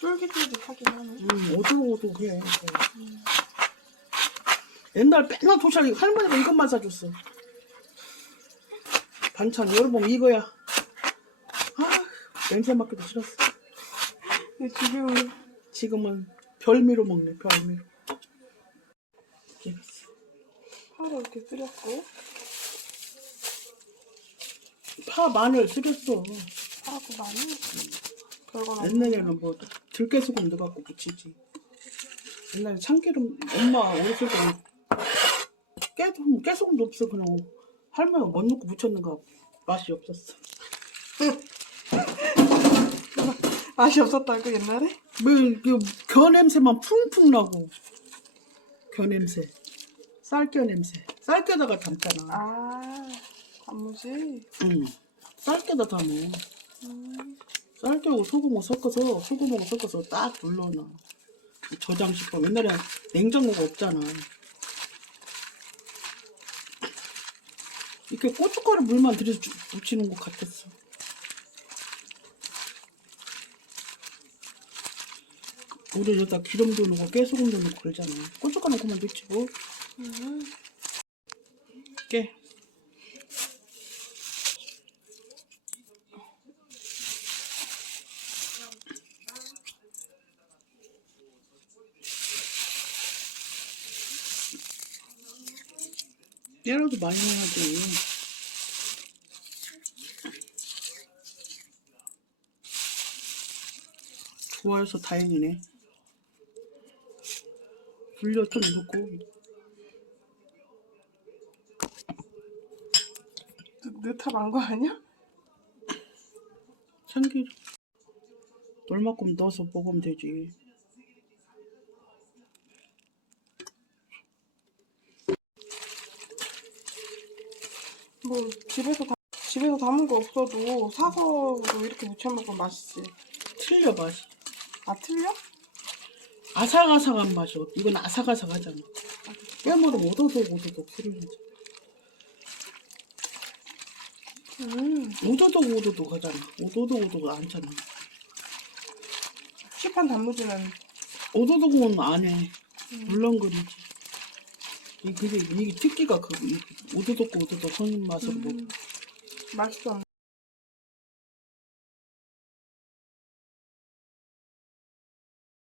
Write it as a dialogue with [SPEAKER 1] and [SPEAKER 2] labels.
[SPEAKER 1] 쫄깃쫄깃하긴 하네.
[SPEAKER 2] 음, 오독오독해. 옛날 맨날 도시락 할머니가 이것만 사줬어. 반찬 여러 번 이거야. 아, 냄새 맡기도 싫었어.
[SPEAKER 1] 근데 지금
[SPEAKER 2] 지금은 별미로 먹네, 별미로. 이랬어.
[SPEAKER 1] 파를 이렇게 끓였고
[SPEAKER 2] 파, 마늘 쓰렸어.
[SPEAKER 1] 파하고 마늘 별건 아니고
[SPEAKER 2] 옛날에는 뭐 들깨소금 넣어갖고 부치지. 옛날에 참기름 엄마 어렸을 때는 깨소금, 깨소금도 없어. 그냥 할머니가 못 넣고 부쳤는가 맛이 없었어.
[SPEAKER 1] 맛이 없었다고 옛날에?
[SPEAKER 2] 뭐그 냄새만 풍풍 나고 겨 냄새. 쌀겨 냄새. 쌀겨다가 담잖아.
[SPEAKER 1] 아 단무지?
[SPEAKER 2] 응. 쌀겨다 담어.
[SPEAKER 1] 음,
[SPEAKER 2] 쌀겨하고 소금하고 섞어서 소금하고 섞어서 딱 눌러놔. 저장식품 옛날에 냉장고가 없잖아. 이렇게 고춧가루 물만 들여서 주- 묻히는 것 같았어 우리 여기다 기름도 넣고 깨소금도 넣고 그러잖아. 고춧가루 그만 넣지 뭐.
[SPEAKER 1] 음.
[SPEAKER 2] 깨. 깨라도 많이 넣어야지. 좋아해서 다행이네 불려 좀 넣고
[SPEAKER 1] 느타 만거 아니야?
[SPEAKER 2] 참기름 얼마큼 넣어서 먹으면 되지
[SPEAKER 1] 뭐 집에서 다 집에서 담은 거 없어도 사서도 이렇게 무쳐 먹으면 맛있지.
[SPEAKER 2] 틀려 맛이
[SPEAKER 1] 아 틀려?
[SPEAKER 2] 아삭아삭한 맛이 없 이건 아삭아삭하잖아. 깨물어 오도독 오도독 소리를 내죠
[SPEAKER 1] 음.
[SPEAKER 2] 오도독 오도독 하잖아. 오도독 오도독 않잖아.
[SPEAKER 1] 시판 단무지는
[SPEAKER 2] 오도독은 안해. 물렁거리지. 이 그게 이게 특기가 그 이- 오도독 오도독 하는 맛으로 먹
[SPEAKER 1] 음, 맛있어.